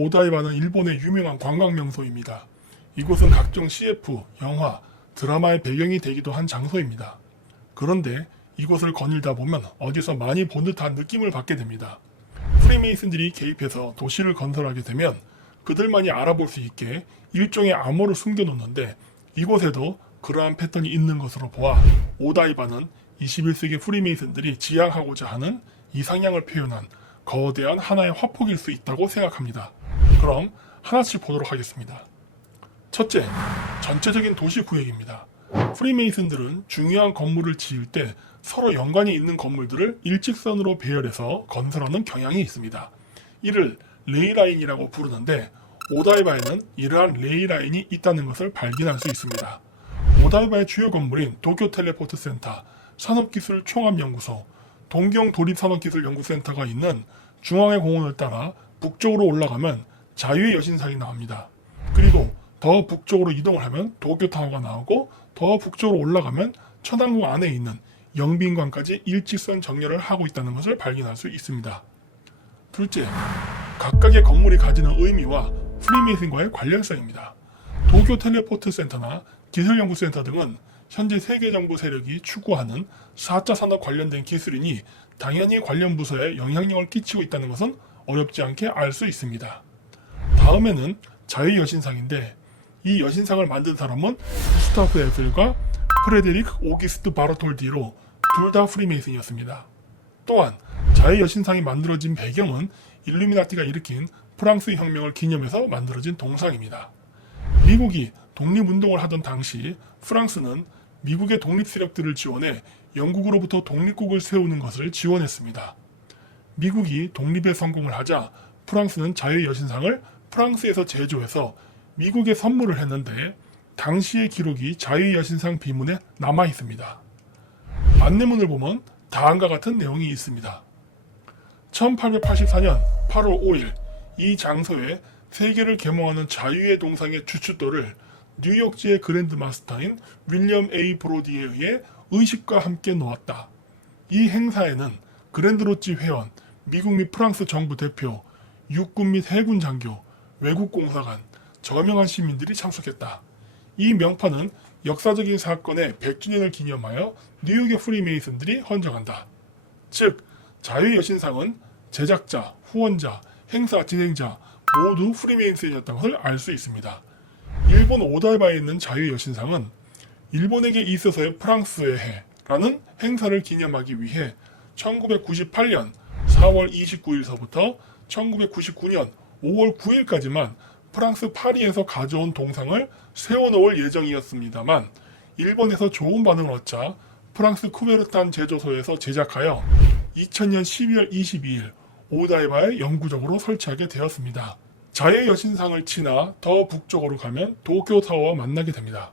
오다이바는 일본의 유명한 관광 명소입니다. 이곳은 각종 CF, 영화, 드라마의 배경이 되기도 한 장소입니다. 그런데 이곳을 거닐다 보면 어디서 많이 본 듯한 느낌을 받게 됩니다. 프리메이슨들이 개입해서 도시를 건설하게 되면 그들만이 알아볼 수 있게 일종의 암호를 숨겨놓는데 이곳에도 그러한 패턴이 있는 것으로 보아 오다이바는 21세기 프리메이슨들이 지향하고자 하는 이상향을 표현한 거대한 하나의 화폭일 수 있다고 생각합니다. 그럼 하나씩 보도록 하겠습니다. 첫째, 전체적인 도시 구획입니다. 프리메이슨들은 중요한 건물을 지을 때 서로 연관이 있는 건물들을 일직선으로 배열해서 건설하는 경향이 있습니다. 이를 레이라인이라고 부르는데 오다이바에는 이러한 레이라인이 있다는 것을 발견할 수 있습니다. 오다이바의 주요 건물인 도쿄 텔레포트 센터, 산업기술 총합연구소, 동경 도립산업기술연구센터가 있는 중앙의 공원을 따라 북쪽으로 올라가면 자유의 여신상이 나옵니다. 그리고 더 북쪽으로 이동을 하면 도쿄타워가 나오고 더 북쪽으로 올라가면 천안궁 안에 있는 영빈관까지 일직선 정렬을 하고 있다는 것을 발견할 수 있습니다. 둘째, 각각의 건물이 가지는 의미와 프리메이슨과의 관련성입니다. 도쿄 텔레포트 센터나 기술연구센터 등은 현재 세계 정부 세력이 추구하는 4차 산업 관련된 기술이니 당연히 관련 부서에 영향력을 끼치고 있다는 것은 어렵지 않게 알 수 있습니다. 다음에는 자유 여신상인데 이 여신상을 만든 사람은 구스타프 에펠과 프레데릭 오기스트 바르톨디로 둘 다 프리메이슨이었습니다. 또한 자유 여신상이 만들어진 배경은 일루미나티가 일으킨 프랑스 혁명을 기념해서 만들어진 동상입니다. 미국이 독립운동을 하던 당시 프랑스는 미국의 독립 세력들을 지원해 영국으로부터 독립국을 세우는 것을 지원했습니다. 미국이 독립에 성공을 하자 프랑스는 자유 여신상을 프랑스에서 제조해서 미국에 선물을 했는데 당시의 기록이 자유 여신상 비문에 남아 있습니다. 안내문을 보면 다음과 같은 내용이 있습니다. 1884년 8월 5일 이 장소에 세계를 개몽하는 자유의 동상의 주춧돌을 뉴욕지의 그랜드 마스터인 윌리엄 A. 브로디에 의해 의식과 함께 놓았다. 이 행사에는 그랜드로치 회원, 미국 및 프랑스 정부 대표, 육군 및 해군 장교, 외국 공사관, 저명한 시민들이 참석했다. 이 명판은 역사적인 사건의 100주년을 기념하여 뉴욕의 프리메이슨들이 헌정한다. 즉, 자유의 여신상은 제작자, 후원자, 행사 진행자 모두 프리메이슨이었다는 것을 알 수 있습니다. 일본 오다이바에 있는 자유의 여신상은 일본에게 있어서의 프랑스의 해라는 행사를 기념하기 위해 1998년 4월 29일서부터 1999년 5월 9일까지만 프랑스 파리에서 가져온 동상을 세워놓을 예정이었습니다만 일본에서 좋은 반응을 얻자 프랑스 쿠베르탄 제조소에서 제작하여 2000년 12월 22일 오다이바에 영구적으로 설치하게 되었습니다. 자의 여신상을 지나 더 북쪽으로 가면 도쿄타워와 만나게 됩니다.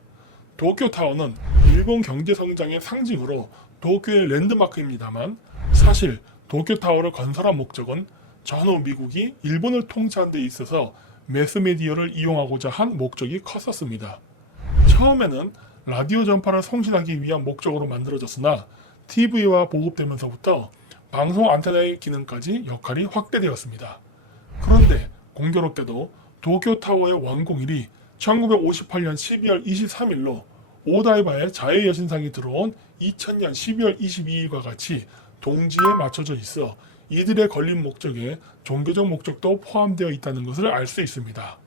도쿄타워는 일본 경제 성장의 상징으로 도쿄의 랜드마크입니다만 사실 도쿄타워를 건설한 목적은 전후 미국이 일본을 통치하는 데 있어서 매스미디어를 이용하고자 한 목적이 컸었습니다. 처음에는 라디오 전파를 송신하기 위한 목적으로 만들어졌으나 TV와 보급되면서부터 방송 안테나의 기능까지 역할이 확대되었습니다. 그런데 공교롭게도 도쿄타워의 완공일이 1958년 12월 23일로 오다이바의 자유 여신상이 들어온 2000년 12월 22일과 같이 동지에 맞춰져 있어 이들의 걸린 목적에 종교적 목적도 포함되어 있다는 것을 알 수 있습니다.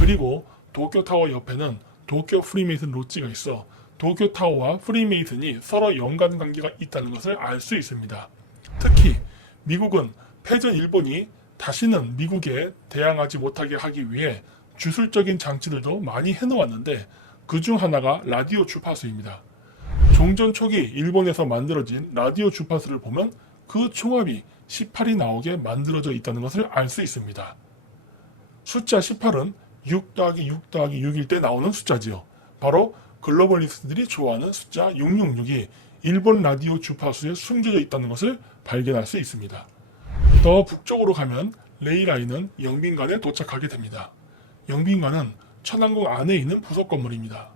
그리고 도쿄타워 옆에는 도쿄 프리메이슨 로지가 있어 도쿄타워와 프리메이슨이 서로 연관 관계가 있다는 것을 알 수 있습니다. 특히 미국은 패전 일본이 다시는 미국에 대항하지 못하게 하기 위해 주술적인 장치들도 많이 해놓았는데 그 중 하나가 라디오 주파수입니다. 종전 초기 일본에서 만들어진 라디오 주파수를 보면 그 총합이 18이 나오게 만들어져 있다는 것을 알 수 있습니다. 숫자 18은 6 더하기 6 더하기 6일 때 나오는 숫자지요. 바로 글로벌리스트들이 좋아하는 숫자 666이 일본 라디오 주파수에 숨겨져 있다는 것을 발견할 수 있습니다. 더 북쪽으로 가면 레이라인은 영빈관에 도착하게 됩니다. 영빈관은 천왕궁 안에 있는 부속 건물입니다.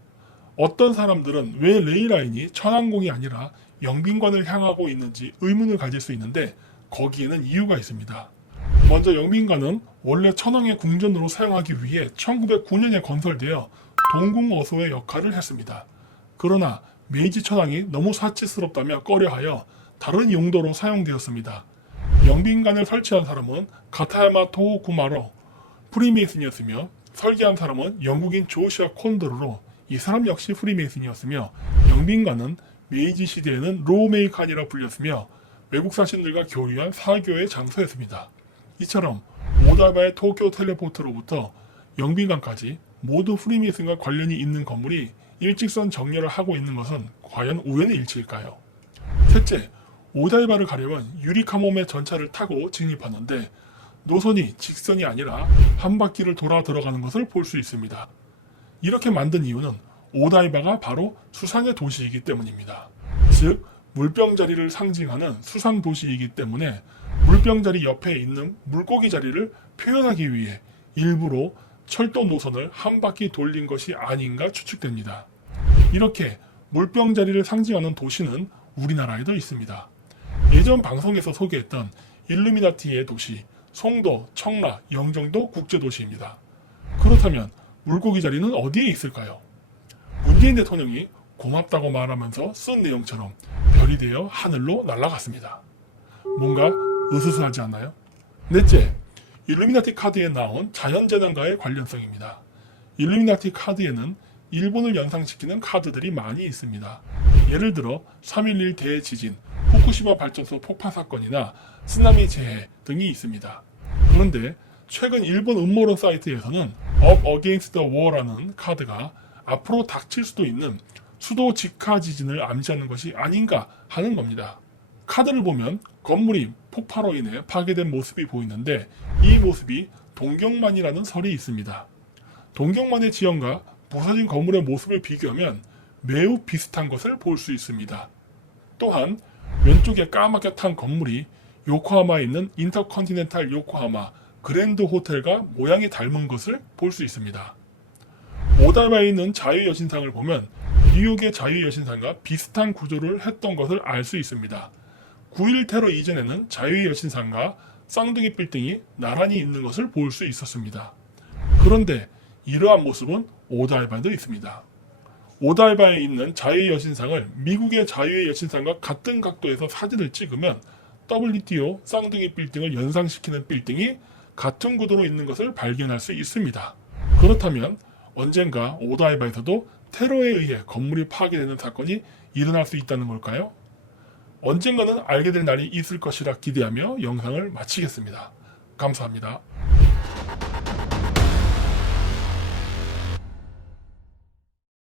어떤 사람들은 왜 레이라인이 천왕궁이 아니라 영빈관을 향하고 있는지 의문을 가질 수 있는데 거기에는 이유가 있습니다. 먼저 영빈관은 원래 천황의 궁전으로 사용하기 위해 1909년에 건설되어 동궁어소의 역할을 했습니다. 그러나 메이지 천황이 너무 사치스럽다며 꺼려하여 다른 용도로 사용되었습니다. 영빈관을 설치한 사람은 가타야마 토호쿠마로 프리메이슨이었으며 설계한 사람은 영국인 조시아 콘도르로 이 사람 역시 프리메이슨이었으며 영빈관은 메이지 시대에는 로메이칸이라 불렸으며 외국 사신들과 교류한 사교의 장소였습니다. 이처럼 오다바의 도쿄 텔레포트로부터 영빈관까지 모두 프리메이슨과 관련이 있는 건물이 일직선 정렬을 하고 있는 것은 과연 우연의 일치일까요? 셋째, 오다이바를 가려면 유리카모메 전차를 타고 진입하는데 노선이 직선이 아니라 한 바퀴를 돌아 들어가는 것을 볼 수 있습니다. 이렇게 만든 이유는 오다이바가 바로 수상의 도시이기 때문입니다. 즉 물병 자리를 상징하는 수상 도시이기 때문에 물병 자리 옆에 있는 물고기 자리를 표현하기 위해 일부러 철도 노선을 한 바퀴 돌린 것이 아닌가 추측됩니다. 이렇게 물병 자리를 상징하는 도시는 우리나라에도 있습니다. 예전 방송에서 소개했던 일루미나티의 도시 송도, 청라, 영종도 국제도시입니다. 그렇다면 물고기 자리는 어디에 있을까요? 문재인 대통령이 고맙다고 말하면서 쓴 내용처럼 별이 되어 하늘로 날아갔습니다. 뭔가 으스스하지 않나요? 넷째, 일루미나티 카드에 나온 자연재난과의 관련성입니다. 일루미나티 카드에는 일본을 연상시키는 카드들이 많이 있습니다. 예를 들어 3.11 대지진, 후쿠시마 발전소 폭파 사건이나 쓰나미 재해 등이 있습니다. 그런데 최근 일본 음모론 사이트에서는 Up Against the War라는 카드가 앞으로 닥칠 수도 있는 수도 직하 지진을 암시하는 것이 아닌가 하는 겁니다. 카드를 보면 건물이 폭파로 인해 파괴된 모습이 보이는데 이 모습이 동경만이라는 설이 있습니다. 동경만의 지형과 부서진 건물의 모습을 비교하면 매우 비슷한 것을 볼 수 있습니다. 또한 왼쪽에 까맣게 탄 건물이 요코하마에 있는 인터컨티넨탈 요코하마 그랜드 호텔과 모양이 닮은 것을 볼 수 있습니다. 오다바에 있는 자유여신상을 보면 뉴욕의 자유여신상과 비슷한 구조를 했던 것을 알 수 있습니다. 9.1 테러 이전에는 자유여신상과 쌍둥이 빌딩이 나란히 있는 것을 볼 수 있었습니다. 그런데 이러한 모습은 오다이바에도 있습니다. 오다이바에 있는 자유의 여신상을 미국의 자유의 여신상과 같은 각도에서 사진을 찍으면 WTO 쌍둥이 빌딩을 연상시키는 빌딩이 같은 구도로 있는 것을 발견할 수 있습니다. 그렇다면 언젠가 오다이바에서도 테러에 의해 건물이 파괴되는 사건이 일어날 수 있다는 걸까요? 언젠가는 알게 될 날이 있을 것이라 기대하며 영상을 마치겠습니다. 감사합니다.